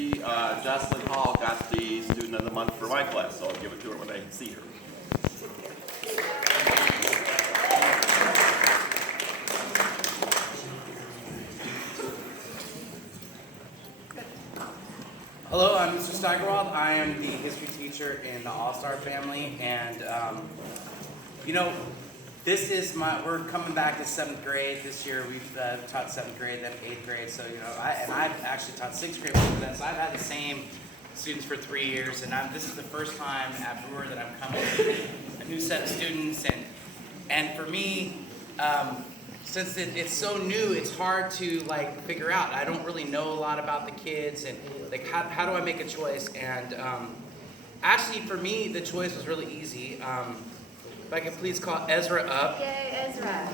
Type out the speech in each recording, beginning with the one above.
Jasmine Hall got the Student of the Month for my class, so I'll give it to her when I see her. Hello, I'm Mr. Steigerwald. I am the history teacher in the All-Star family, and we're coming back to 7th grade this year. We've taught 7th grade, then 8th grade, so I've actually taught 6th grade before that, so I've had the same students for 3 years, and this is the first time at Brewer that I'm coming with a new set of students, and for me, since it's so new, it's hard to figure out. I don't really know a lot about the kids, and how do I make a choice? And actually, for me, the choice was really easy. If I could please call Ezra up. Yay, Ezra.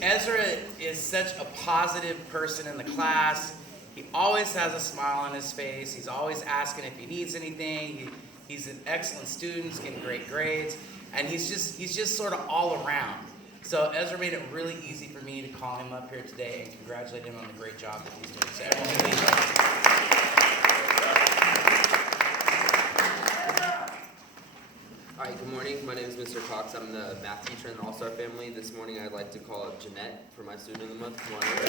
Ezra is such a positive person in the class. He always has a smile on his face. He's always asking if he needs anything. He's an excellent student, he's getting great grades, and he's just sort of all around. So Ezra made it really easy for me to call him up here today and congratulate him on the great job that he's doing. So everyone, please. All right, good morning. My name is Mr. Cox. I'm the math teacher in the All-Star family. This morning I'd like to call up Jeanette for my Student of the Month. Come on over.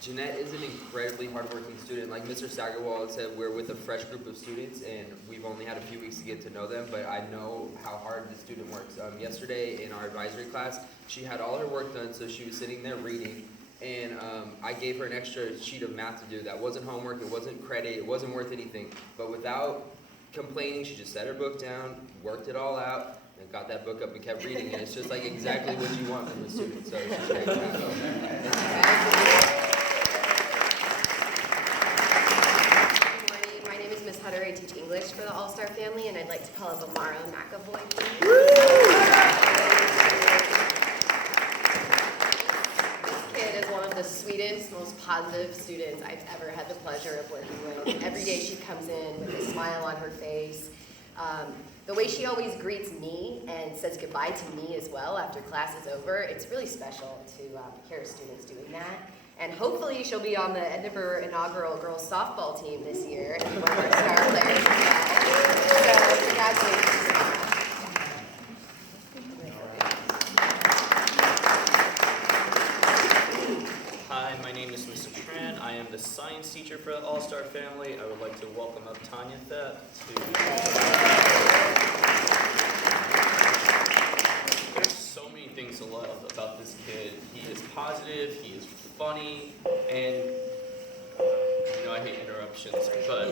Jeanette is an incredibly hardworking student. Like Mr. Steigerwald said, we're with a fresh group of students, and we've only had a few weeks to get to know them, but I know how hard the student works. Yesterday in our advisory class, she had all her work done, so she was sitting there reading, and I gave her an extra sheet of math to do. That wasn't homework, it wasn't credit, it wasn't worth anything, but without complaining, she just set her book down, worked it all out, and got that book up and kept reading, and it's just like exactly what you want from a student, so she's great. I teach English for the All-Star family, and I'd like to call up Amara McAvoy, please. This kid is one of the sweetest, most positive students I've ever had the pleasure of working with. Every day she comes in with a smile on her face. The way she always greets me and says goodbye to me as well after class is over, it's really special to hear students doing that. And hopefully she'll be on the Edna Brewer inaugural girls softball team this year and one of our star players as well. So congratulations. Hi, my name is Mr. Tran. I am the science teacher for the All-Star family. I would like to welcome up Tanya Sept. There's so many things to love about this kid. He is positive, he is funny, and I hate interruptions, but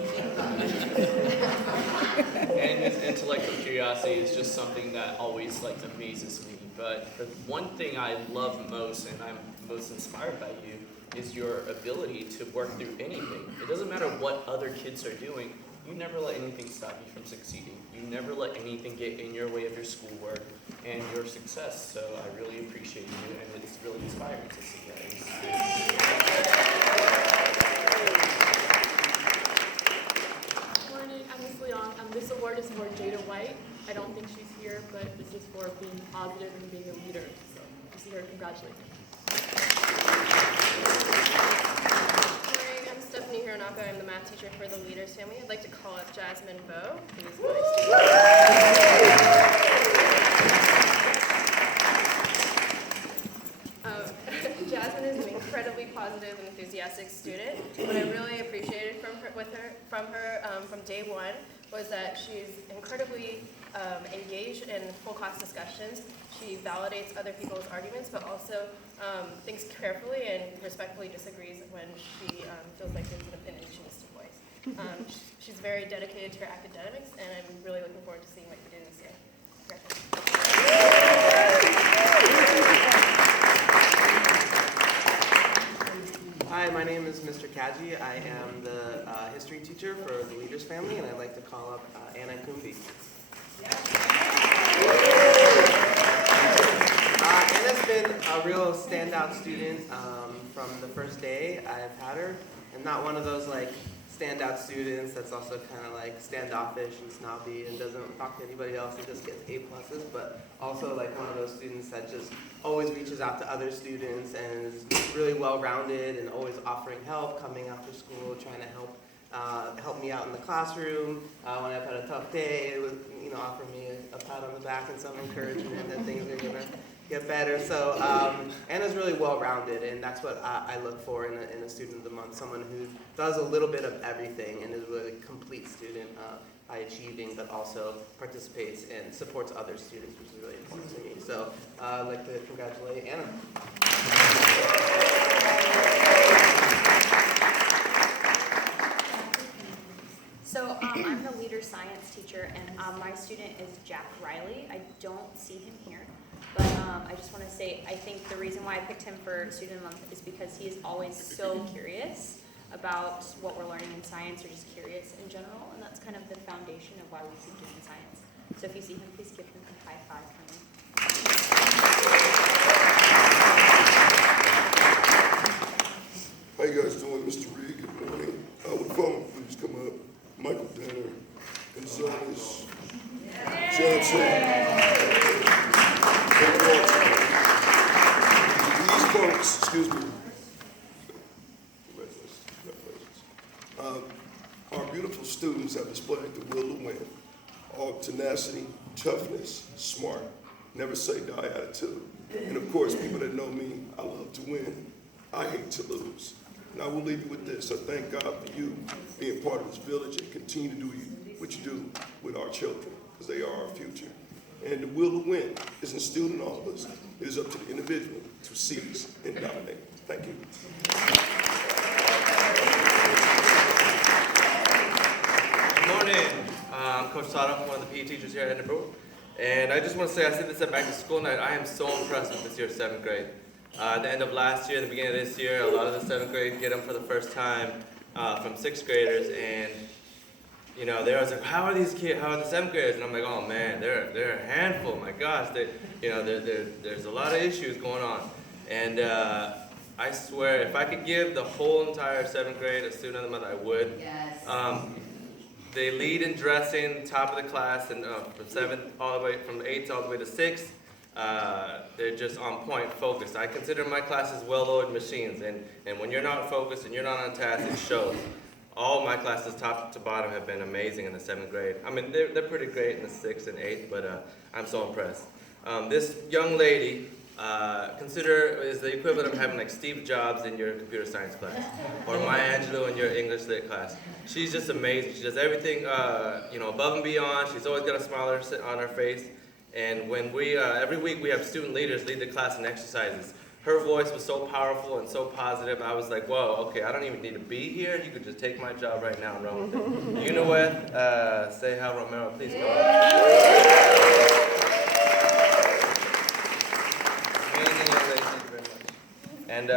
and his intellectual curiosity is just something that always amazes me. But the one thing I love most, and I'm most inspired by you, is your ability to work through anything. It doesn't matter what other kids are doing. You never let anything stop you from succeeding. You never let anything get in your way of your schoolwork and your success. So I really appreciate you, and it's really inspiring to see that. Good morning, I'm Miss Leon. This award is for Jada White. I don't think she's here, but this is for being positive and being a leader. So to see her, congratulations. Stephanie Hironaka. I'm the math teacher for the Leaders family. I'd like to call up Jasmine Bowe, who is my student. Jasmine is an incredibly positive and enthusiastic student. What I really appreciated from day one was that she's incredibly engaged in full class discussions. She validates other people's arguments, but also thinks carefully and respectfully disagrees when she feels like there's an opinion she needs to voice. She's very dedicated to her academics, and I'm really looking forward to seeing what you do this year. Hi, my name is Mr. Kaji. I am the history teacher for the Leaders family, and I'd like to call up Anna Kumbi. Anna's been a real standout student from the first day I've had her, and not one of those standout students that's also kind of like standoffish and snobby and doesn't talk to anybody else and just gets A pluses, but also like one of those students that just always reaches out to other students and is really well-rounded and always offering help, coming after school, trying to help me out in the classroom when I've had a tough day. It was, offer me a pat on the back and some encouragement that things are gonna get better. So Anna's really well-rounded, and that's what I look for in a student of the month, someone who does a little bit of everything and is a really complete student by achieving, but also participates and supports other students, which is really important to me. So I'd like to congratulate Anna. So I'm the leader science teacher, and my student is Jack Riley. I don't see him here, but I just want to say I think the reason why I picked him for Student of the Month is because he is always so curious about what we're learning in science, or just curious in general, and that's kind of the foundation of why we keep doing science. So if you see him, please give him a high five for me. How you guys doing, Mr. Reed? Good morning. Would the phone please come up? Michael Danner, Gonzalez, Johnson, these folks, excuse me. Our beautiful students have displayed the will to win. All tenacity, toughness, smart, never say die attitude. And of course, people that know me, I love to win. I hate to lose. And I will leave you with this. I thank God for you being part of this village and continue to do what you do with our children, because they are our future. And the will to win is instilled in all of us. It is up to the individual to seize and dominate. Thank you. Good morning. I'm Coach Sada, one of the PE teachers here at Edna Brewer. And I just want to say, I said this at back to school night, I am so impressed with this year's 7th grade. At the end of last year, the beginning of this year, a lot of the 7th grade get them for the first time from 6th graders, and they was like, how are these kids? How are the 7th graders? And I'm like, oh man, they're a handful. My gosh, there's a lot of issues going on, and I swear, if I could give the whole entire 7th grade a student of the month, I would. Yes. They lead in dressing, top of the class, and from 7th all the way from 8th all the way to 6th. They're just on point, focused. I consider my classes well-oiled machines, and when you're not focused and you're not on task, it shows. All my classes, top to bottom, have been amazing in the 7th grade. I mean, they're pretty great in the 6th and 8th, but I'm so impressed. This young lady, is the equivalent of having like Steve Jobs in your computer science class, or Maya Angelou in your English lit class. She's just amazing. She does everything, above and beyond. She's always got a smile on her face. And when we, every week we have student leaders lead the class in exercises. Her voice was so powerful and so positive. I was like, whoa, okay, I don't even need to be here. You could just take my job right now and run with it. You know what? Seja Romero, please go ahead. Amazing young lady, thank you very much. And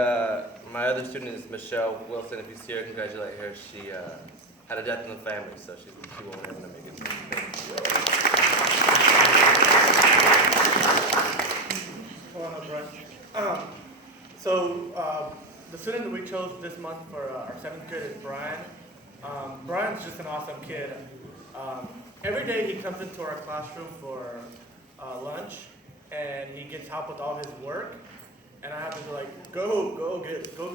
my other student is Michelle Wilson. If you see her, congratulate her. She had a death in the family, so she won't ever make it. Thank you. The student that we chose this month for our 7th grade is Brian. Brian's just an awesome kid. Every day he comes into our classroom for lunch, and he gets help with all his work. And I have to be like, go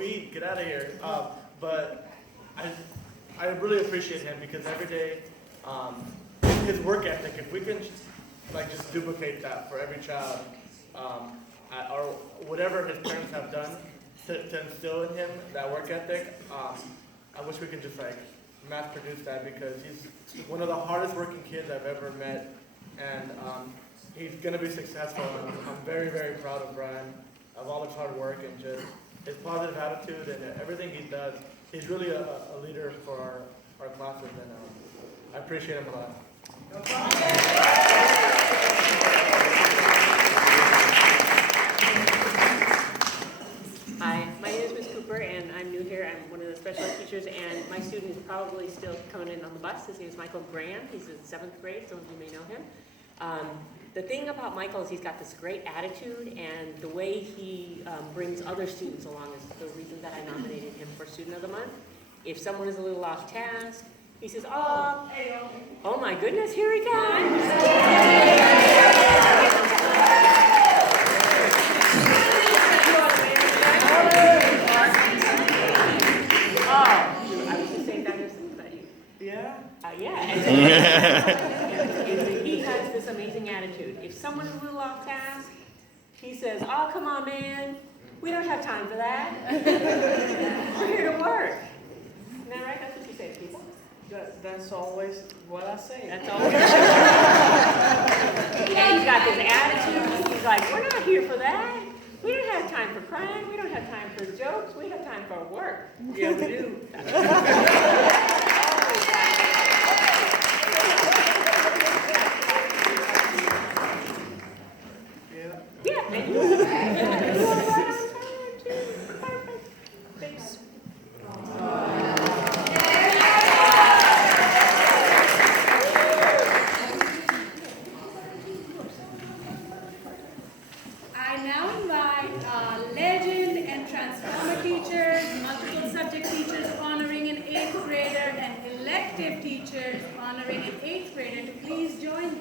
eat, get out of here. But I really appreciate him, because every day, his work ethic, if we can just duplicate that for every child, or whatever his parents have done to instill in him that work ethic, I wish we could just mass produce that, because he's one of the hardest working kids I've ever met, and he's going to be successful. I'm very, very proud of Brian, of all his hard work and just his positive attitude and everything he does. He's really a leader for our classes, and I appreciate him a lot. Hi, my name is Ms. Cooper, and I'm new here. I'm one of the special ed teachers, and my student is probably still coming in on the bus. His name is Michael Graham. He's in 7th grade. Some of you may know him. The thing about Michael is he's got this great attitude, and the way he brings other students along is the reason that I nominated him for Student of the Month. If someone is a little off task, he says, oh my goodness, here he comes. I was just saying that there's things about you. Yeah? Yeah. He has this amazing attitude. If someone's a little off task, he says, oh, come on, man. We don't have time for that. We're here to work. Isn't that right? That's what you say to people. That's always what I say. That's all. And he's got this attitude. He's like, we're not here for that. We don't have time for crying. We don't have time for jokes. We have time for work. Yeah, we do. Yeah, and you are right on time, too. Perfect. Thanks. I now invite legend and transformer teachers, multiple subject teachers honoring an 8th grader, and elective teachers honoring an 8th grader to please join me.